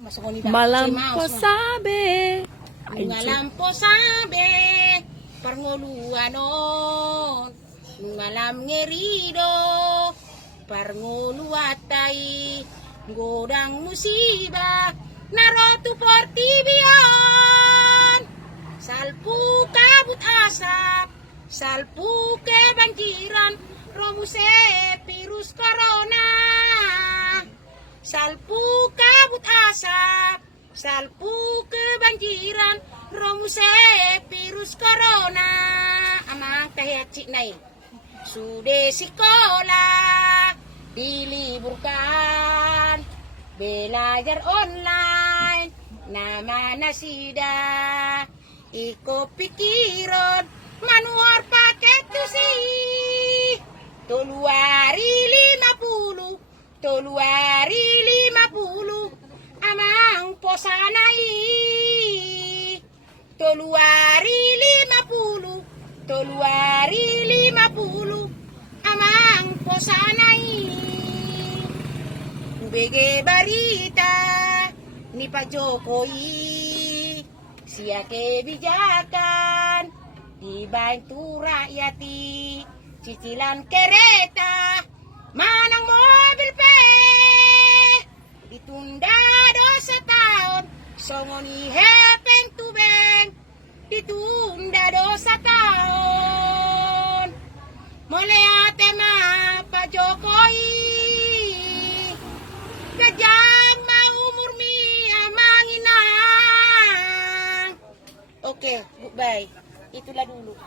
Malampo sabi. Ngalampo sabi, parngoluanon, ngalam ngerido, parngoluatay, godang musiba, narotu portibion, salpu kabut asap, salpu kebanjiran, romuse virus corona, salpu kabut asap, salpu kebanjiran, romuse virus corona. Amang kahiyatsi na sude sekolah diliburkan, belajar online, nama nasida, iko pikiran, manuar paket tusi, toluari 50, amang posanai, toluari 50, amang posanai. Bege barita ni Pak Jokowi, sia kebijakan dibantu rakyati, cicilan kereta, manang mobil ditunda 2 tahun, songoni hepeng tubeng, ditunda 2 tahun. Mulai atema Pak Jokowi, kejang mau umur mi amanginang. Oke, goodbye. Itulah dulu.